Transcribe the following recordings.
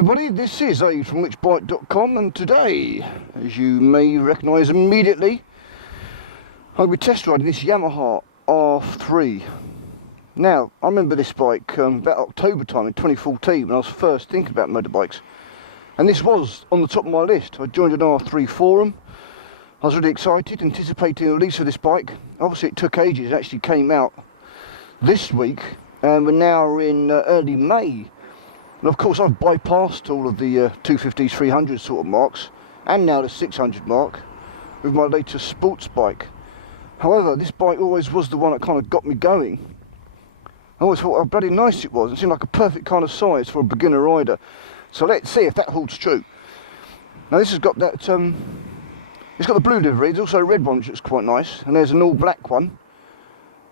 everybody, this is Abe from whichbike.com, and today, as you may recognise immediately, I'll be test riding this Yamaha R3. Now, I remember this bike about October time in 2014 when I was first thinking about motorbikes, and this was on the top of my list. I joined an R3 forum. I was really excited, anticipating the release of this bike. Obviously it took ages, it actually came out this week, and we're now in early May. And of course I've bypassed all of the 250s, 300 sort of marks, and now the 600 mark with my latest sports bike. However, this bike always was the one that kind of got me going. I always thought how bloody nice it was. It seemed like a perfect kind of size for a beginner rider. So let's see if that holds true. Now this has got that, it's got the blue livery. There's also a red one which looks quite nice, and there's an all black one,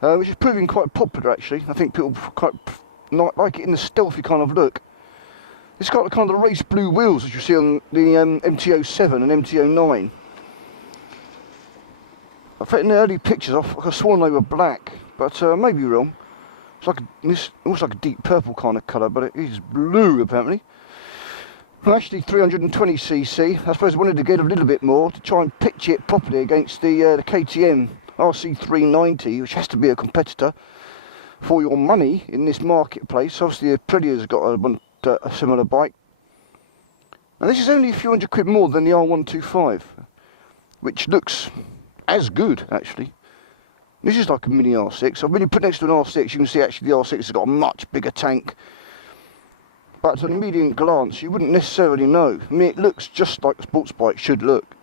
which is proving quite popular actually. I think people quite like it in the stealthy kind of look. It's got the kind of race blue wheels as you see on the MT-07 and MT-09. I think in the early pictures I could have sworn they were black, but I may be wrong. It's like almost like a deep purple kind of colour, but it is blue apparently. Well, actually 320cc. I suppose I wanted to get a little bit more to try and pitch it properly against the KTM RC390, which has to be a competitor for your money in this marketplace. Obviously Aprilia's got a similar bike. Now this is only a few hundred quid more than the R125, which looks as good actually. This is like a mini R6. So when you put next to an R6, you can see actually the R6 has got a much bigger tank. But at an immediate glance, you wouldn't necessarily know. I mean, it looks just like a sports bike should look.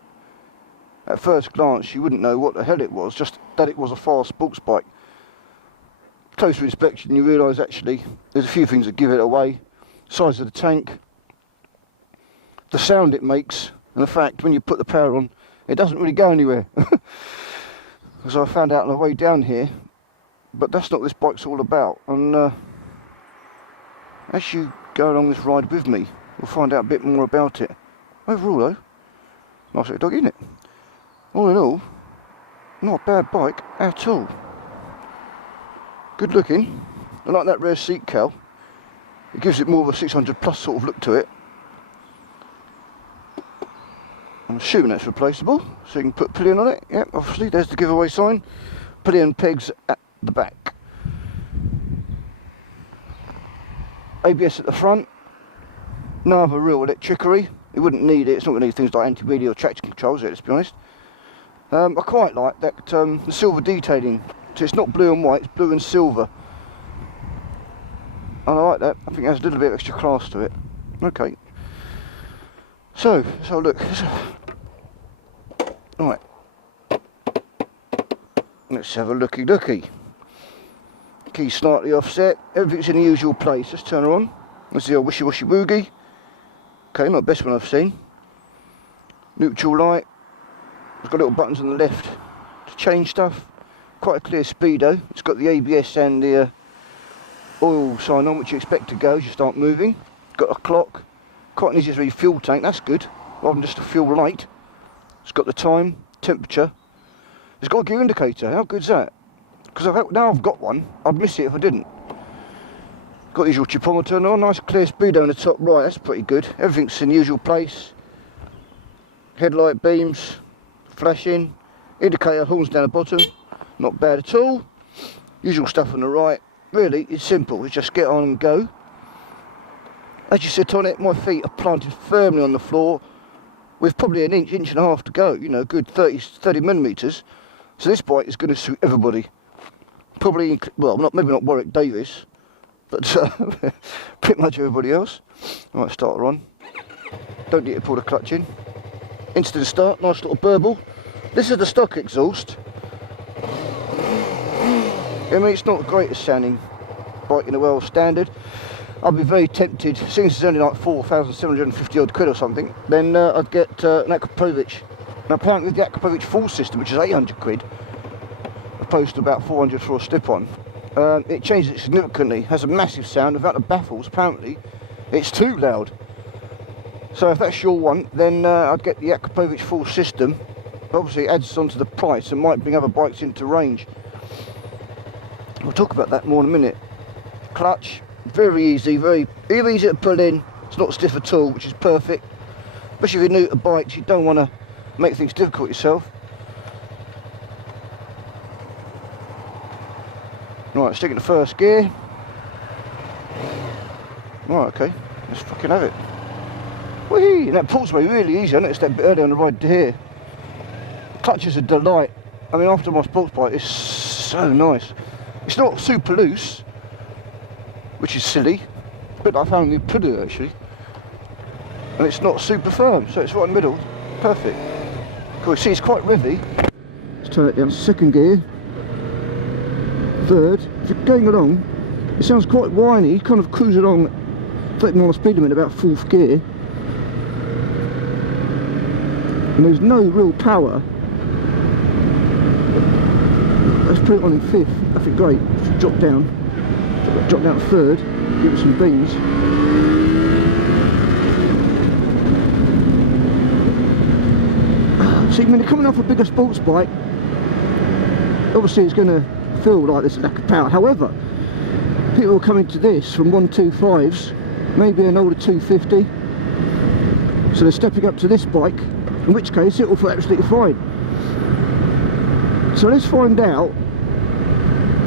At first glance, you wouldn't know what the hell it was, just that it was a fast sports bike. Closer inspection, you realise actually there's a few things that give it away. Size of the tank, the sound it makes, and the fact when you put the power on, it doesn't really go anywhere. As I found out on the way down here, but that's not what this bike's all about. And as you go along this ride with me, we'll find out a bit more about it. Overall though, nice little dog, isn't it? All in all, not a bad bike at all. Good looking. I like that rear seat cowl. It gives it more of a 600 plus sort of look to it. I'm assuming that's replaceable, so you can put pillion on it. Yep, obviously there's the giveaway sign. Pillion pegs at the back. ABS at the front. No other real electricity. You wouldn't need it. It's not going to need things like anti-wheelie or traction controls, let's be honest. I quite like that the silver detailing. So it's not blue and white, it's blue and silver. And I like that. I think it has a little bit of extra class to it. Okay. So, let's have a look. Right. Let's have a looky. Key slightly offset. Everything's in the usual place. Let's turn her on. Let's see a wishy-washy boogie. Okay, not the best one I've seen. Neutral light. It's got little buttons on the left to change stuff. Quite a clear speedo. It's got the ABS and the oil sign on, which you expect to go as you start moving. Got a clock. Quite an easy to read fuel tank. That's good. Rather than just a fuel light. It's got the time, temperature. It's got a gear indicator. How good's that? Because now I've got one, I'd miss it if I didn't. Got the usual chipometer on. Nice clear speedo on the top right. That's pretty good. Everything's in the usual place. Headlight beams, flashing, indicator, horns down the bottom. Not bad at all. Usual stuff on the right. Really, it's simple. It's just get on and go. As you sit on it, my feet are planted firmly on the floor with probably an inch and a half to go. You know, good 30 millimetres. So this bike is going to suit everybody. Probably, well, maybe not Warwick Davis, but pretty much everybody else. I might start her on. Don't need to pull the clutch in. Instant start, nice little burble. This is the stock exhaust. I mean, it's not the greatest sounding bike in the world standard. I'd be very tempted, since it's only like 4,750 odd quid or something, then I'd get an Akrapovic. Now apparently with the Akrapovic full system, which is 800 quid, opposed to about 400 for a slip-on, it changes it significantly. Has a massive sound. Without the baffles, apparently, it's too loud. So if that's your one, then I'd get the Akrapovic full system. Obviously it adds on to the price and might bring other bikes into range. We'll talk about that more in a minute. Clutch, very easy to pull in, It's not stiff at all, which is perfect. Especially if you're new to bikes, you don't want to make things difficult yourself. Right, stick in the first gear. Right, okay, let's fucking have it. Whee! And that pulls me really easy. I noticed that a bit earlier on the ride here. The clutch is a delight. I mean, after my sports bike, it's so nice. It's not super loose, which is silly, but I found you put it actually. And it's not super firm, so it's right in the middle. Perfect. Cool, see, it's quite revvy. Let's turn it down to second gear. Third. If you're going along, it sounds quite whiny. You kind of cruise along, 30 miles speed limit, about fourth gear. And there's no real power. Let's put it on in fifth. I think great. Drop down to third. Give it some beans. See, when you're coming off a bigger sports bike, obviously it's going to feel like there's a lack of power. However, people are coming to this from 125s, maybe an older 250, so they're stepping up to this bike, in which case it will feel absolutely fine. So let's find out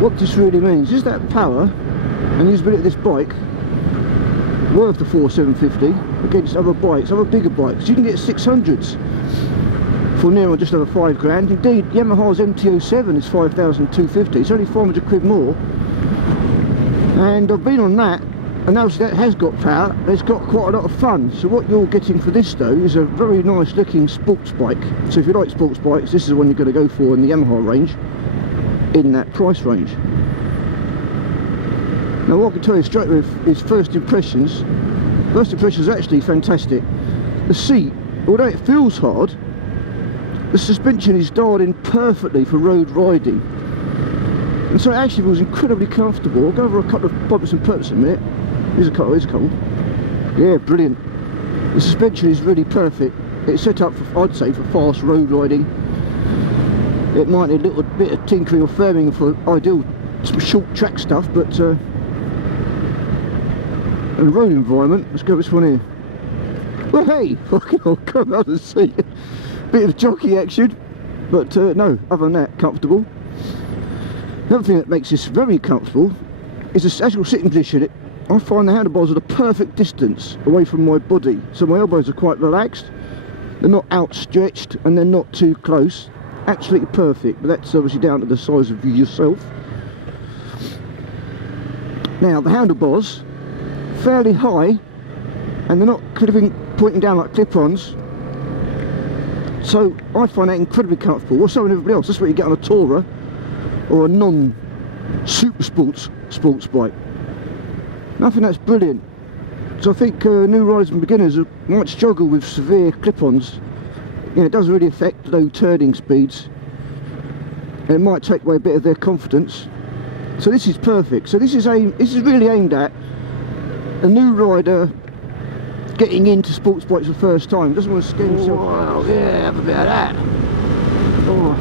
what this really means. Is that power and usability of this bike worth the 4750 against other bikes, other bigger bikes? You can get 600s for near on just over £5 grand. Indeed, Yamaha's MT-07 is 5,250. It's only 400 quid more. And I've been on that, and obviously that has got power. It's got quite a lot of fun. So what you're getting for this though is a very nice looking sports bike. So if you like sports bikes, this is the one you're going to go for in the Yamaha range, in that price range. Now what I can tell you straight away is first impressions. First impressions are actually fantastic. The seat, although it feels hard, the suspension is dialed in perfectly for road riding, and so it actually feels incredibly comfortable. I'll go over a couple of bumps and perps in a minute. Here's a couple, here's a couple. Yeah, brilliant. The suspension is really perfect. It's set up for, I'd say, for fast road riding. It might need a little bit of tinkering or firming for ideal short track stuff, but in a road environment, let's go this one here. Well, hey, fucking hell, come out and see. Bit of jockey action, but no, other than that, comfortable. Another thing that makes this very comfortable is the actual sitting position. I find the handlebars are the perfect distance away from my body, so my elbows are quite relaxed. They're not outstretched and they're not too close. Absolutely perfect, but that's obviously down to the size of you yourself. Now the handlebars, fairly high, and they're not pointing down like clip-ons. So I find that incredibly comfortable. What's so everybody else? That's what you get on a tourer or a non-super sports bike. And I think that's brilliant. So I think new riders and beginners might struggle with severe clip-ons. You know, it doesn't really affect low turning speeds, and it might take away a bit of their confidence. So this is perfect. So this is really aimed at a new rider getting into sports bikes for the first time. Doesn't want to scare himself. Wow, yeah, have a bit of that. Oh.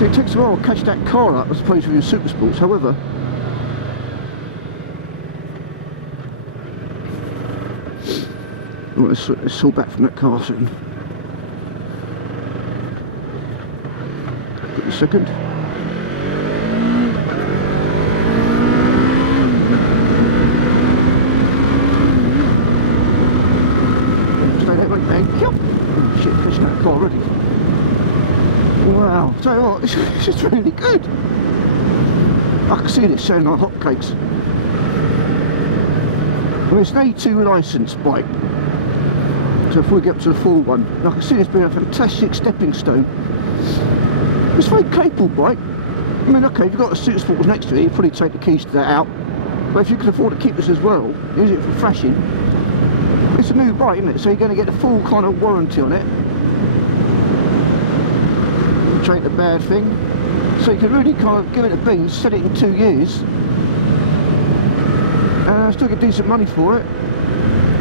So it takes a while to catch that car up, I suppose, with your super sports. However, well, let's saw back from that car soon. Give me a second. Shit, catching that car already. Wow, tell you what, this is really good. I can see this selling like hotcakes. Well, it's an A2 licensed bike, so if we get up to the full one, and I can see this being a fantastic stepping stone. It's a very capable bike. I mean, okay, if you've got a super sports next to it, you probably take the keys to that out. But if you can afford to keep this as well, use it for thrashing. It's a new bike, isn't it? So you're going to get the full kind of warranty on it. Which ain't a bad thing. So you can really kind of give it a beans, set it in 2 years, and still get decent money for it.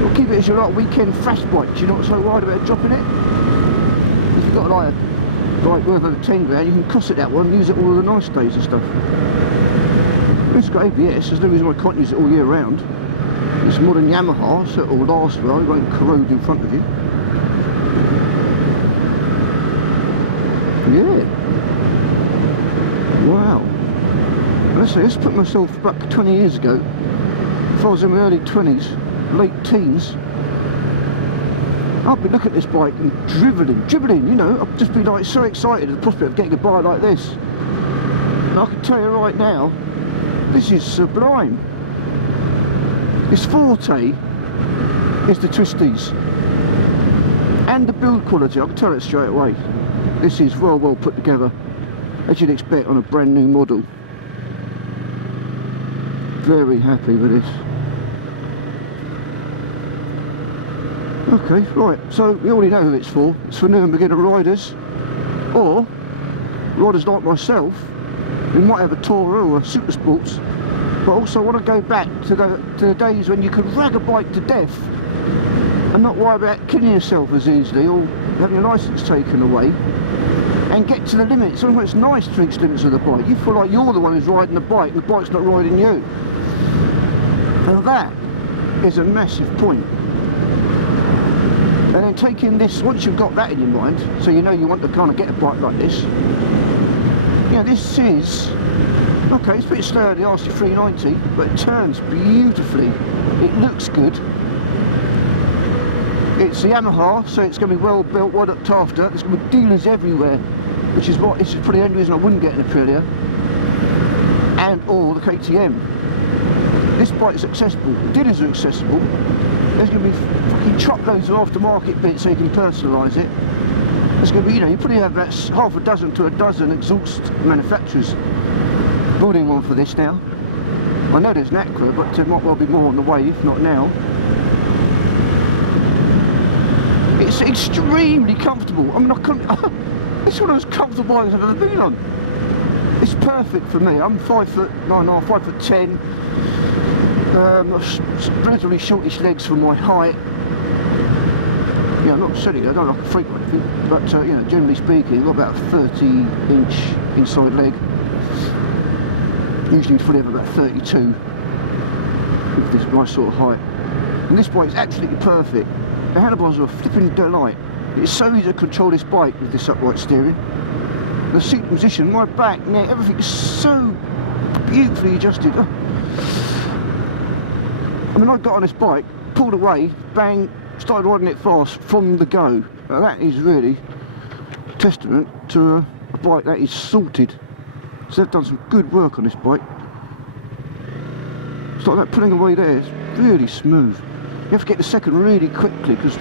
Or keep it as your like weekend thrash bike. You're not so worried about dropping it. If you've got like a bike worth over 10 grand, you can cross it that one and use it all the nice days and stuff. It's got ABS, there's no reason why I can't use it all year round. It's modern Yamaha, so it'll last well, it won't corrode in front of you. Yeah. Wow. Let's put myself back 20 years ago. If I was in my early 20s, late teens, I'd be looking at this bike and dribbling, you know. I'd just be like so excited at the prospect of getting a bike like this. And I can tell you right now, this is sublime. This forte is the twisties and the build quality. I can tell it straight away. This is well put together, as you'd expect on a brand new model. Very happy with this. Okay, right, so we already know who it's for. It's for new and beginner riders, or riders like myself who might have a Tourer or a Super Sports, but also want to go back to the days when you could rag a bike to death and not worry about killing yourself as easily or having your licence taken away, and get to the limit. Sometimes it's nice to reach limits of the bike. You feel like you're the one who's riding the bike and the bike's not riding you. And that is a massive point. And then taking this, once you've got that in your mind, so you know you want to kind of get a bike like this, yeah, this is, okay, it's a bit slower than the RC390, but it turns beautifully, it looks good. It's a Yamaha, so it's going to be well built, well looked after. There's going to be dealers everywhere, which is what, this is probably the only reason I wouldn't get an Aprilia, and all the KTM. This bike's accessible, the dealers are accessible. There's going to be fucking truckloads of aftermarket bits so you can personalise it. There's going to be, you know, you probably have about half a dozen to a dozen exhaust manufacturers building one for this now. I know there's an Acura, but there might well be more on the way, if not now. It's extremely comfortable. I mean, it's one of those comfortable bikes I've ever been on. It's perfect for me. I'm 5'9", 5'10". Relatively shortish legs for my height. Yeah, I'm not silly, I don't like a freak or anything, but you know, generally speaking, I've got about a 30-inch inside leg. Usually fully have about 32 with this nice sort of height. And this bike's absolutely perfect. The handlebars are a flipping delight. It's so easy to control this bike with this upright steering. The seat position, my back, neck, everything is so beautifully adjusted. Oh. I mean, I got on this bike, pulled away, bang, started riding it fast from the go. Now that is really testament to a bike that is sorted. So they've done some good work on this bike. It's like that pulling away there, it's really smooth. You have to get the second really quickly because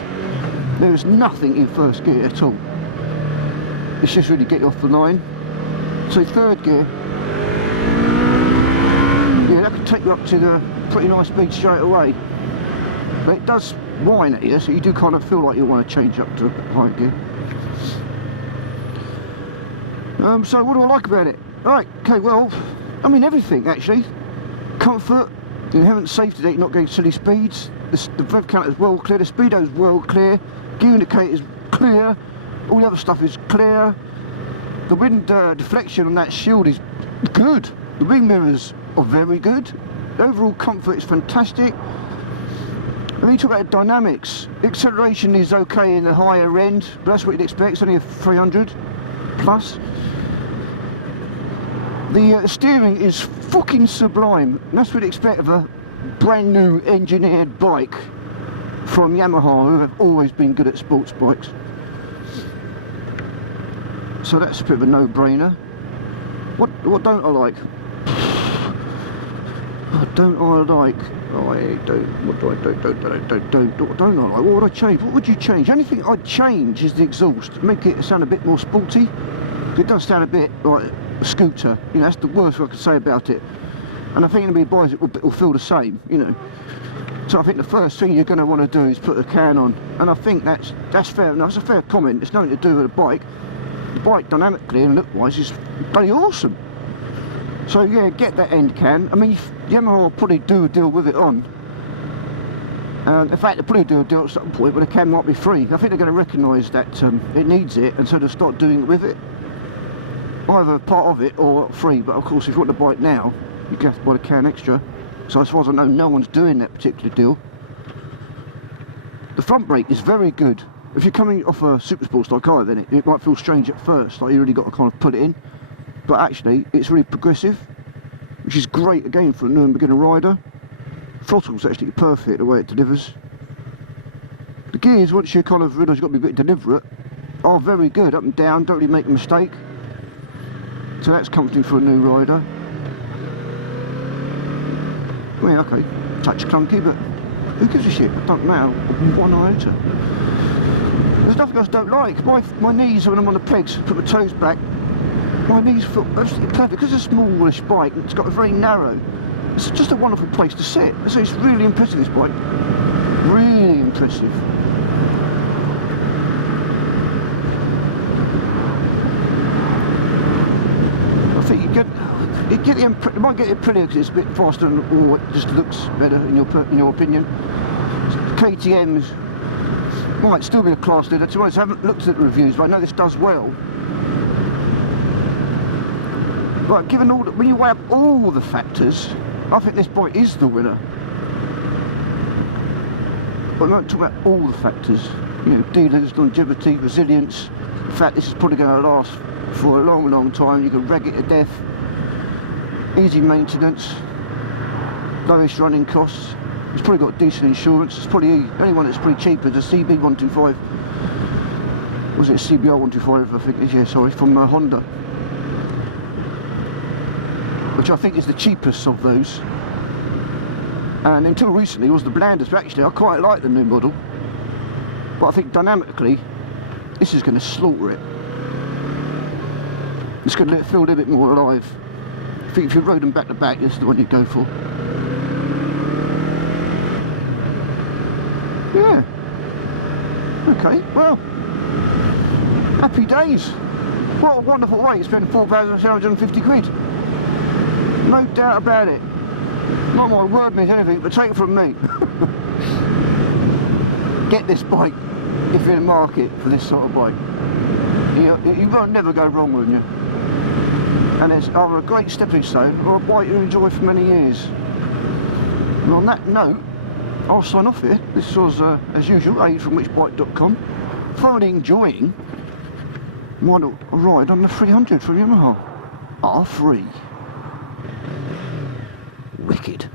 there is nothing in first gear at all. It's just really get you off the line. So third gear, yeah, that can take you up to the pretty nice speed straight away. But it does whine at you, so you do kind of feel like you want to change up to high gear. So what do I like about it? Right, okay, well, I mean everything actually. Comfort, the inherent safety that you're not getting silly speeds. The rev counter is well clear, the speedo is well clear, gear indicator is clear, all the other stuff is clear. The wind deflection on that shield is good. The wing mirrors are very good. The overall comfort is fantastic. And then you talk about dynamics. The acceleration is okay in the higher end, but that's what you'd expect. It's only a 300 plus. The steering is fucking sublime, and that's what you'd expect of a brand new engineered bike from Yamaha, who have always been good at sports bikes. So that's a bit of a no-brainer. What don't I like? What don't I like? What don't I like? What would I change? What would you change? Anything I'd change is the exhaust. Make it sound a bit more sporty. It does sound a bit like a scooter. You know, that's the worst I could say about it. And I think anybody who buys it will feel the same, you know. So I think the first thing you're going to want to do is put the can on. And I think that's fair enough. It's a fair comment. It's nothing to do with the bike. The bike dynamically and look-wise is bloody awesome. So yeah, get that end can. I mean, Yamaha will probably do a deal with it on. In fact, they'll probably do a deal at some point where the can might be free. I think they're going to recognise that it needs it, and so they'll start doing it with it. Either part of it or free, but of course if you want to buy it now, you have to buy the can extra. So as far as I know, no one's doing that particular deal. The front brake is very good. If you're coming off a super sport style car, then it might feel strange at first, like you really got to kind of put it in. But actually, it's really progressive, which is great again for a new and beginner rider. Throttle's actually perfect the way it delivers. The gears, once you kind of realise you've got to be a bit deliberate, are very good, up and down, don't really make a mistake. So that's comforting for a new rider. Well, okay, touch clunky, but who gives a shit? It don't matter, one iota. There's nothing else I don't like. My knees, when I'm on the pegs, put my toes back, my knees feel absolutely perfect. Because it's a smallish bike, it's got a very narrow, it's just a wonderful place to sit. So it's really impressive, this bike. Really impressive. I think you might get it prettier because it's a bit faster or it just looks better in your opinion. KTM's might still be a class leader. To be honest, I haven't looked at the reviews, but I know this does well. But given all when you weigh up all the factors, I think this bike is the winner. But I'm not talking about all the factors. You know, dealers, longevity, resilience. The fact this is probably going to last for a long, long time. You can rag it to death. Easy maintenance. Lowest running costs. It's probably got decent insurance. It's probably the only one that's pretty cheap is a CB125. Was it a CBR125? I think it is, yeah, sorry, from Honda. Which I think is the cheapest of those. And until recently it was the blandest, but actually I quite like the new model. But I think dynamically, this is going to slaughter it. It's going to feel a little bit more alive. I think if you rode them back to back, this is the one you'd go for. Yeah. Okay, well, happy days. What a wonderful way to spend 4,750 quid. No doubt about it. Not my word means anything, but take it from me. Get this bike if you're in the market for this sort of bike. You won't never go wrong with you. And it's either a great stepping stone or a bike you enjoy for many years. And on that note, I'll sign off here. This was, as usual, Aid from whichbike.com. Thoroughly enjoying my ride on the 300 from Yamaha. R3. Wicked.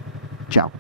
Ciao.